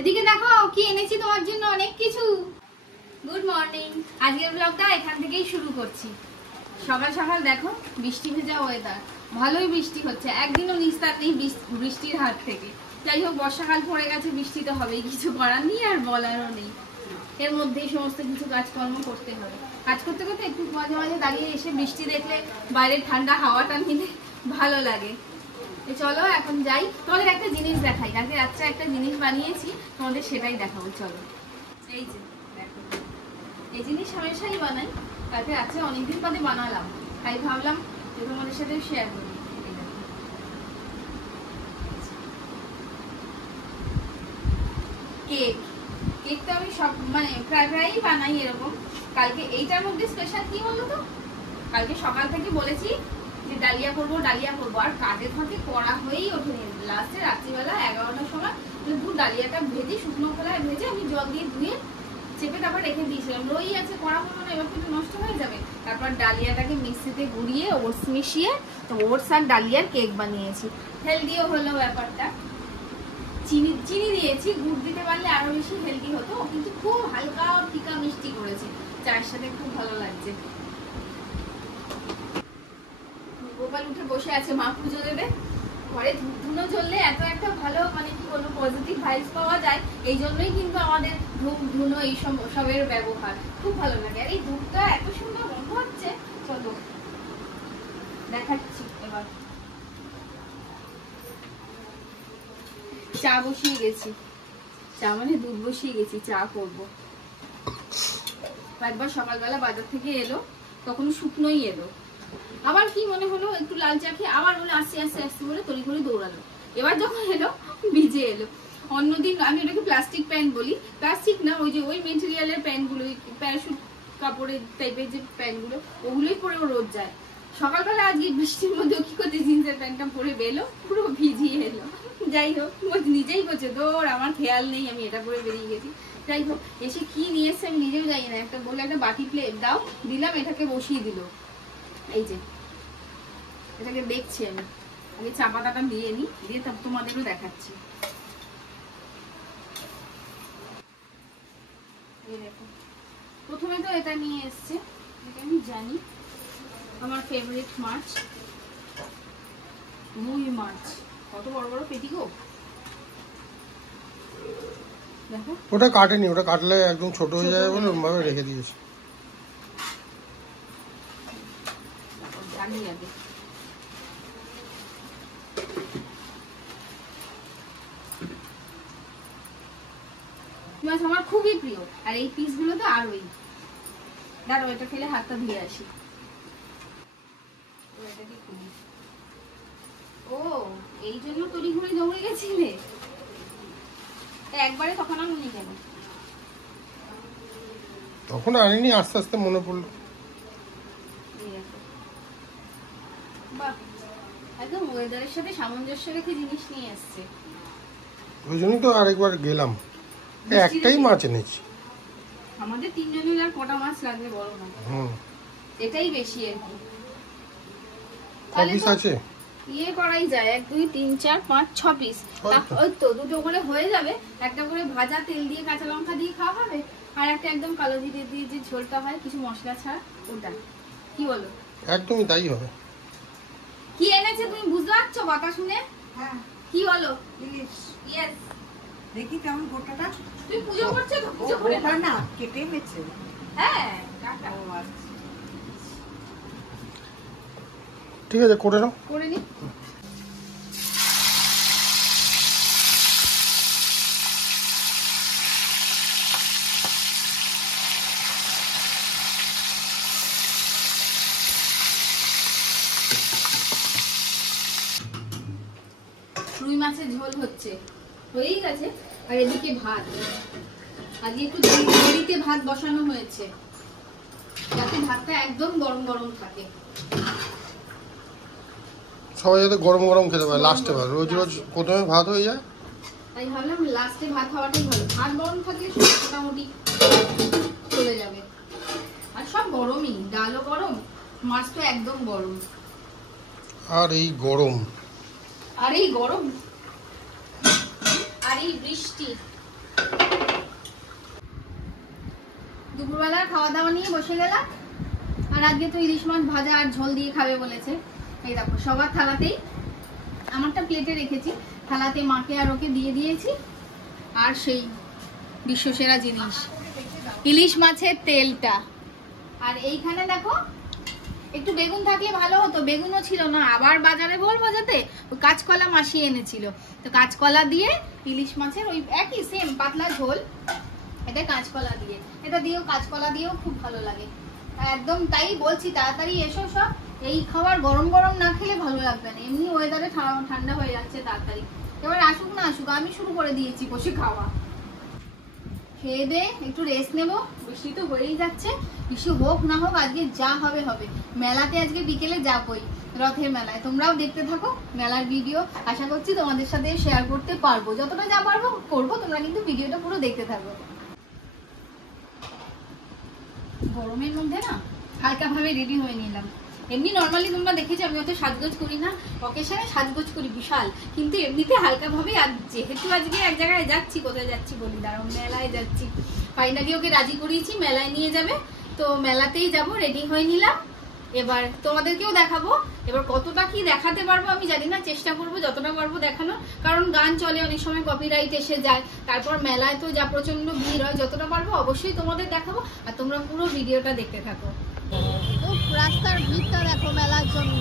এদিকে দেখো কি এনেছি তোমার জন্য, অনেক কিছু। Good morning. আজকের ব্লগটা এখান থেকেই শুরু করছি। সকাল সকাল দেখো বৃষ্টি ভেজা ওয়েদার, ভালোই বৃষ্টি হচ্ছে, একদিনও নিস্তার নেই বৃষ্টির হাত থেকে। যাই হোক, বর্ষাকাল পড়ে গেছে, বৃষ্টি তো হবেই, কিছু করার নেই আর বলারও নেই। এর মধ্যেই সমস্ত কিছু কাজকর্ম করতে হবে। কাজ করতে করতে একটু মাঝে মাঝে দাঁড়িয়ে এসে বৃষ্টি দেখলে বাইরের ঠান্ডা হাওয়াটা নিলে ভালো লাগে। চলো এখন যাই, তোমাদের একটা জিনিস দেখাই। কালকে রাত্রে একটা জিনিস বানিয়েছি, তোমাদের সেটাই দেখাবো। চলো, এই যে দেখো, এই জিনিস হামেশাই বানাই, কালকে রাত্রে অনেকদিন বাদে বানালাম, তাই ভাবলাম যে তোমাদের সাথে শেয়ার করি। কেক, কেক তো আমি সব মানে প্রায়ই বানাই এরকম। কালকে এইটার মধ্যে স্পেশাল কি বলো তো, কালকে সকাল থেকে বলেছি যে ডালিয়া করবো ডালিয়া করবো, আর কাজে ফাঁকে করা হয়েই ওঠেনি। লাস্টে রাত্রিবেলা 11টার সময় ডালিয়াটা ভেজে, শুকনো খোলায় ভেজে আমি জল দিয়ে ধুয়ে চেপে তারপর রেখে দিয়েছিলাম। রই আছে, করা হলো না, এবার কিন্তু নষ্ট হয়ে যাবে। তারপর ডালিয়াটাকে মিক্সিতে গুঁড়িয়ে ওটস মিশিয়ে ওটস আর ডালিয়ার কেক বানিয়েছি। হেলদিও হলো ব্যাপারটা। চিনি দিয়েছি, গুড় দিতে পারলে আরো বেশি হেলদি হতো, কিন্তু খুব হালকা ফিকা মিষ্টি করেছে, চায়ের সাথে খুব ভালো লাগছে। গোপাল উঠে বসে আছে, মা পুজো দেবে। ঘরে ধূপ ধুনো জ্বললে এত একটা ভালো মানে কি বলবো পজিটিভ ভাইবস পাওয়া যায়। এই জন্যই কিন্তু আমাদের ধূপ ধুনো এই সবের ব্যবহার খুব ভালো লাগে। আর এই ধূপটা এত সুন্দর গন্ধ হচ্ছে, চলো দেখাচ্ছি। এবার চা বসিয়ে গেছি, চা মানে দুধ বসিয়ে গেছি, চা করবো। একবার সকালবেলা বাজার থেকে এলো, তখন শুকনোই এলো, আবার কি মনে হলো একটু লাল চা খেয়ে, আবার বলে আসতে আসতে আসতে বলে তড়ি করে দৌড়ালো। এবার যখন এলো ভিজে এলো। অন্যদিন আমি ওটাকে প্লাস্টিক প্যান্ট বলি, প্লাস্টিক না, ওই যে ওই মেটেরিয়ালের প্যান্টগুলো, প্যারাশুট কাপড়ের টাইপের যে প্যান্টগুলো, ওগুলোই পরে ও রোজ যায়। সকালবেলা আজকে বৃষ্টির মধ্যে কি করতে জিন্সের প্যান্টটা পরে বেলো, পুরো ভিজিয়ে এলো। যাই হোক, নিজেই বলছে দৌড়, আমার খেয়াল নেই, আমি এটা পরে বেরিয়ে গেছি। যাই হোক, এসে কি নিয়ে এসছে আমি নিজেও জানি না। একটা বলে একটা বাটি প্লেট দাও, দিলাম, এটাকে বসিয়ে দিল। এই যে এটাকে দেখছি আমি, আগে চা পাতাটা দিয়ে নি, দিয়ে তোমাদেরও দেখাচ্ছি। প্রথমে তো এটা নিয়ে এসছে, এটা আমি জানি আমার ফেভারিট মাছ, রুই মাছ। কত বড় বড় পেটি গো, দেখো। ওটা কাটেনি, ওটা কাটলে একদম ছোট হয়ে যাবে বলে ওরকম ভাবে রেখে দিয়েছে। জানি আগে মাছ আমার খুবই প্রিয়, আর এই পিস গুলো তো আরোই। দাঁড়ো, এটা ফেলে হাতটা ধুয়ে আসি। ও, এই জন্য তড়ি ঘুরে দৌড়ে গেছিলে একবারে, তখন আর মনে কেন? তখন আনিনি, আস্তে আস্তে মনে পড়লো। বাহ, একদম ওয়েদারের সাথে সামঞ্জস্য রেখে জিনিস নিয়ে এসছে। ওই জন্যই তো আরেকবার গেলাম, একটাই মাছ এনেছি। আমাদের তিনজনের আর কটা মাছ লাগবে বলো না, এটাই বেশি আর কি। পিস আছে ইয়ে করাই যায়, 1 2 3 4 5 6 পিস। ওই তো দুটো করে হয়ে যাবে, একটা করে ভাজা তেল দিয়ে কাঁচা লঙ্কা দিয়ে খাওয়া হবে, আর একটা একদম কালো জিরে দিয়ে যে ঝোলটা হয় কিছু মশলা ছাড়া, ওটা। কি বলো? একদমই তাই হবে। কি এনেছে তুমি বুঝতে পারছো কথা শুনে? হ্যাঁ, কি বলো? ইলিশ। ইয়েস। দেখি কেমন গোটাটা। তুই পুজো করছো তো, পুজো করে গোটা না, কেটে মেছে। হ্যাঁ, কাটা। ঠিক আছে, করে নাও। করে নি। রুই মাছের ঝোল হচ্ছে, হয়েই গেছে। আর এদিকে ভাত, আজকে একটু দেরিতে ভাত বসানো হয়েছে, যাতে ভাতটা একদম গরম গরম থাকে। সবাই যাতে গরম গরম খেতে পারে লাস্টে, রোজ রোজ প্রথমে ভাত হয়ে যায়, তাই ভাবলাম লাস্টে ভাত হওয়াটাই ভালো। ভাত গরম থাকলে মোটামুটি চলে যাবে। আর সব গরমই, ডালও গরম, মাছ তো একদম গরম। আর এই গরম, আর এই গরম ভারী বৃষ্টি। দুপুরবেলার খাওয়া দাওয়া নিয়ে বসে গেলাম। আর আজকে তো ইলিশ মাছ ভাজা আর ঝোল দিয়ে খাবে বলেছে। এই দেখো সবার থালাতেই, আমারটা প্লেটে রেখেছি, থালাতে মাকে আর ওকে দিয়ে দিয়েছি। আর সেই বিশ্বসেরা জিনিস ইলিশ মাছের তেলটা। আর এইখানে দেখো একটু বেগুন থাকলে ভালো হতো, বেগুনও ছিল না। আবার বাজারে বলবো যেতে, কাঁচকলা মাসি এনেছিল, তো কাঁচকলা দিয়ে ইলিশ মাছের ওই একই সেম পাতলা ঝোল। এটা কাঁচকলা দিয়ে, এটা দিয়েও কাঁচকলা দিয়েও খুব ভালো লাগে একদম। তাই বলছি তাড়াতাড়ি এসো সব, এই খাবার গরম গরম না খেলে ভালো লাগবে না। এমনি ওয়েদারে ঠান্ডা হয়ে যাচ্ছে তাড়াতাড়ি। এবার আসুক না আসুক, আমি শুরু করে দিয়েছি বসে খাওয়া। খেয়ে দে একটু রেস্ট নেবো, বৃষ্টি তো হয়েই যাচ্ছে। বৃষ্টি হোক না হোক আজকে যা হবে হবে। মেলাতে আজকে বিকেলে যাবই, রথের মেলায়। তোমরাও দেখতে থাকো মেলার ভিডিও, আশা করছি তোমাদের সাথে শেয়ার করতে পারবো, যতটা যা পারবো করবো। তোমরা কিন্তু ভিডিওটা পুরো দেখতে থাকো। গরমের মধ্যে না হালকা ভাবে রেডি হয়ে নিলাম। এমনি নর্মালি তোমরা দেখেছো আমি অত সাজগোজ করি না, অকেশনে সাজগোজ করি বিশাল, কিন্তু এমনিতে হালকা ভাবে। আর যেহেতু আজকে এক জায়গায় যাচ্ছি, কোথায় যাচ্ছি বলি দাঁড়াও, মেলায় যাচ্ছি। ফাইনালি ওকে রাজি করিয়েছি মেলায় নিয়ে যাবে, তো মেলাতেই যাব, রেডি হয়ে নিলাম। এবার তোমাদেরকেও দেখাবো। এবার কতটা কি দেখাতে পারবো আমি জানি না, চেষ্টা করবো যতটা পারবো দেখানো, কারণ গান চলে, অনেক সময় কপিরাইট এসে যায়। তারপর মেলায় তো যা প্রচন্ড ভিড় হয়, যতটা পারবো অবশ্যই তোমাদের দেখাবো। আর তোমরা পুরো ভিডিওটা দেখতে থাকো। রাস্তার ভিড়টা দেখো মেলার জন্য,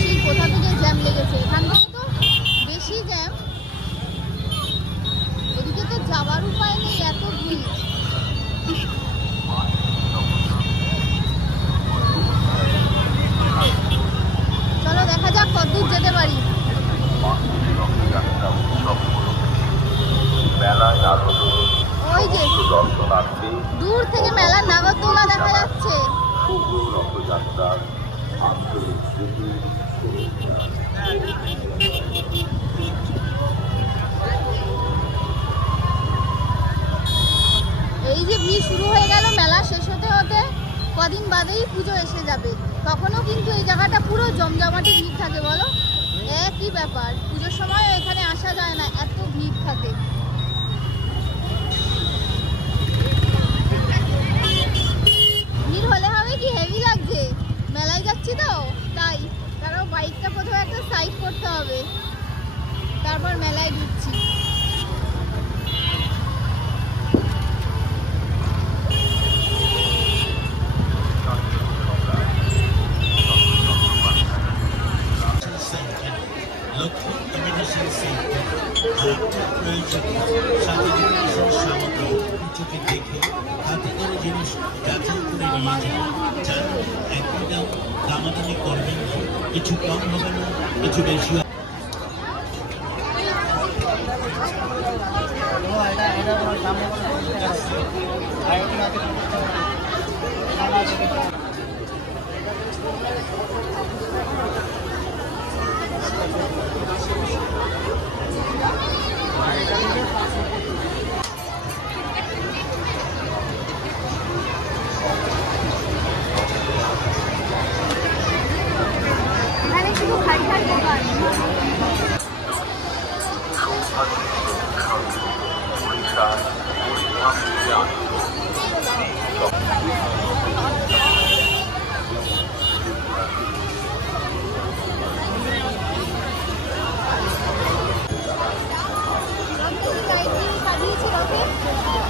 সেই কোথা থেকে জ্যাম লেগেছে। এখানটাও তো বেশি জ্যাম, এদিকে তো যাওয়ার উপায় নেই, এত ভিড়। চলো দেখা যাক কতদূর যেতে পারি। ওই যে দূর থেকে মেলার নাগরদোলা দেখা যাচ্ছে। এই যে ভিড় শুরু হয়ে গেল, মেলা শেষ হতে হতে কদিন বাদেই পুজো এসে যাবে, তখনও কিন্তু এই জায়গাটা পুরো জমজমাটি ভিড় থাকে। বলো একই ব্যাপার, পুজোর সময় এখানে আসা যায় না, এত ভিড় থাকে। ভিড় হলে হবে কি, হেভি লাগছে। মেলায় যাচ্ছি তো তাই, কারণ বাইকটা প্রথমে একটা সাইড করতে হবে, তারপর মেলায় ঢুকছি। দেখে হাতে করে জিনিস যাচাই করে নিয়ে যান, একই দাম দামাদামি করবেন না, কিছু কম হবে না, কিছু বেশি।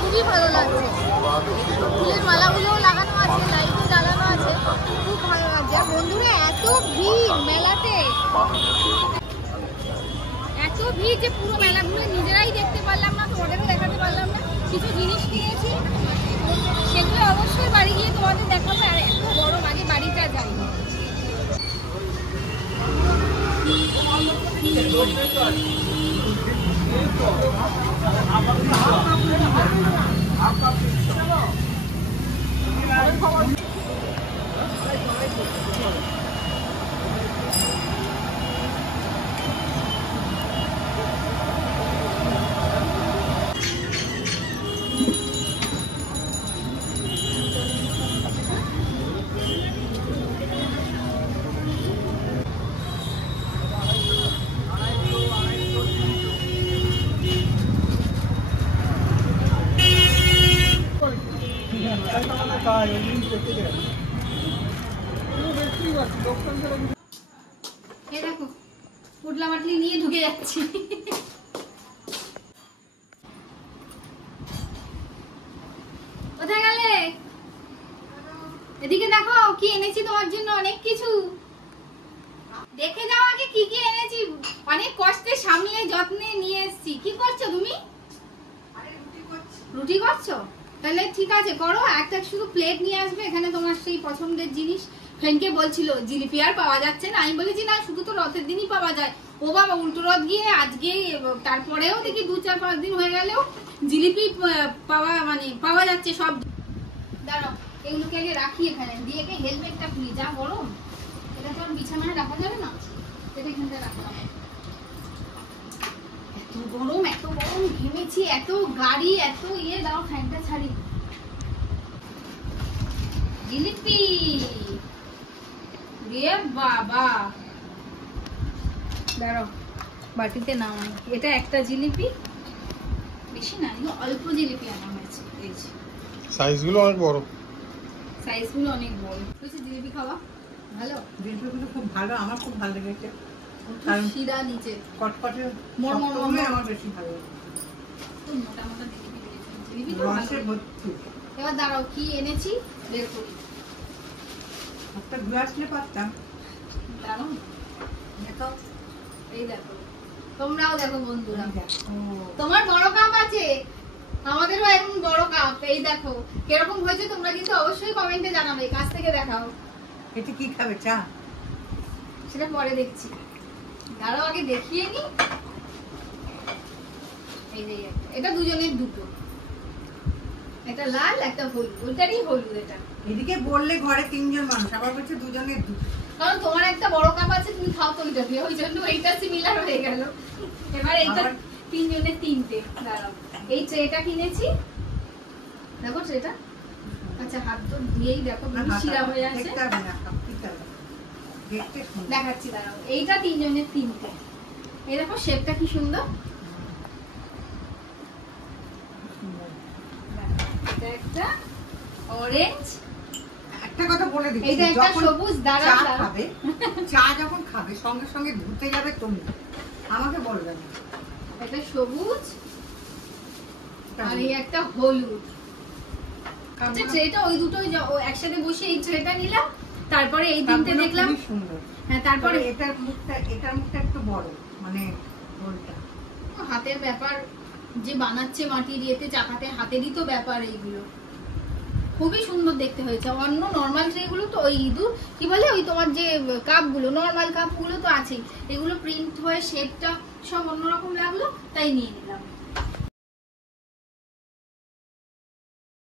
খুবই ভালো লাগছে, ফুলের মালাগুলোও লাগানো আছে, লাইটও জ্বালানো আছে, খুব ভালো লাগছে। আর বন্ধুরা এত ভিড় মেলাতে, এত ভিড় যে পুরো মেলা ঘুরে নিজেরাই দেখতে পারলাম না, তোমাদেরও দেখাতে পারলাম না। কিছু জিনিস কিনেছি, সেগুলো অবশ্যই বাড়ি গিয়ে তোমাদের দেখাবো। আর এত গরম, আগে বাড়িটা যাই। এই দেখো পুটলা মাটলি নিয়ে ঢুকে যাচ্ছি। কোথায় গেলে? এদিকে দেখো কি এনেছি তোমার জন্য, অনেক কিছু। দেখে যাও আগে কি কি এনেছি, অনেক কষ্টে সামলে যত্নে নিয়ে এসেছি। কি করছো তুমি? রুটি করছো? তাহলে ঠিক আছে করো, একটা শুধু প্লেট নিয়ে আসবে, এখানে তোমার সেই পছন্দের জিনিস। ফ্রেন্ডকে বলছিল জিলিপি আর পাওয়া যাচ্ছে না, আমি বলেছি না শুধু তো রথের দিনই পাওয়া যায়। ও বাবা, উল্টো রথ গিয়ে আজকে তারপরেও দেখি 2-4-5 দিন হয়ে গেলেও জিলিপি পাওয়া যাচ্ছে সব। দাঁড়াও এগুলোকে আগে রাখি এখানে, দিয়ে হেলমেটটা খুলি, যা গরম। এটা তো আর বিছানায় রাখা যাবে না, এটা এখানটা রাখলাম। এত গরম ঘেমেছি, এত গাড়ি, এত ইয়ে। দাও ফ্যানটা ছাড়ি। জিলিপি রে বাবা, দাঁড়াও বাটিতে নামাই। এটা একটা জিলিপি, বেশি না, অল্প জিলিপি আনা হয়েছে। এই যে সাইজগুলো অনেক বড়, সাইজগুলো অনেক বড় হয়েছে। জিলিপি খাওয়া ভালো, জিলিপিগুলো খুব ভালো, আমার খুব ভালো লেগেছে। শিরা নিচে কটকটে মরমর আমার বেশি ভালো লাগে। তো মোটা মোটা জিলিপি দিয়েছে, জিলিপি তো ভালো। রসে ভর্তি। এবার দাঁড়াও কি এনেছি বের করি। একটা গ্লাস নিয়ে পারতাম। দাঁড়াও, দেখো এই দেখো, তোমরাও দেখো বন্ধুরা, দেখো তোমার বড় কাপ আছে, আমাদেরও এখন বড় কাপ। এই দেখো কিরকম হয়েছে, তোমরা কিন্তু অবশ্যই কমেন্টে জানাবে। কাছ থেকে দেখাও। এটা কি খাবে, চা? সেটা পরে দেখছি, দাঁড়াও আগে দেখিয়ে নি। এই যে এটা দুজনের দুটো, একটা লাল একটা হলুদ, ওইটারই হলুদ। এটা এদিকে বললে ঘরে 3 জন মানুষ, আবার বলছে দুজনের দুটো। কারণ তোমার একটা বড় কাপ আছে, তুমি খাও তো ওইটা দিয়ে, ওই জন্য এইটা সিমিলার হয়ে গেল। এবার এইটা 3 জনের 3টে। দাঁড়াও, এই ট্রেটা কিনেছি, দেখো ট্রেটা। আচ্ছা হাত তো দিয়েই দেখো শিরা হয়ে আছে। দেখতে হবে না, দেখতে হবে। দেখতে সুন্দর। দেখাচ্ছি দাঁড়াও, এইটা 3 জনের 3টে। এই দেখো শেপটা কি সুন্দর। এটা একটা অরেঞ্জ, একটা কথা বলে দিচ্ছি, এইটা একটা যখন সবুজ। দাঁড়াও চা দাঁড়াও, খাবে, চা যখন খাবে সঙ্গে সঙ্গে ধুতে যাবে তুমি, আমাকে বলবে না। এটা সবুজ আর এই একটা হলুদ। আচ্ছা ট্রেটা ওই দুটোই একসাথে বসে এই ট্রেটা নিলাম, তারপরে এই তিনটে দেখলাম। খুবই সুন্দর। হ্যাঁ তারপরে এটার মুখটা একটু বড়, মানে গোলটা। হাতের ব্যাপার, যে বানাচ্ছে মাটির ইয়েতে চাকাতে, হাতেরই তো ব্যাপার। এইগুলো খুবই সুন্দর দেখতে হয়েছে। অন্য নর্মাল ট্রে গুলো তো ওই ইঁদুর কি বলে, ওই তোমার যে কাপগুলো, নর্মাল কাপগুলো তো আছেই, এগুলো প্রিন্ট হয়ে শেপটা সব অন্যরকম লাগলো, তাই নিয়ে নিলাম।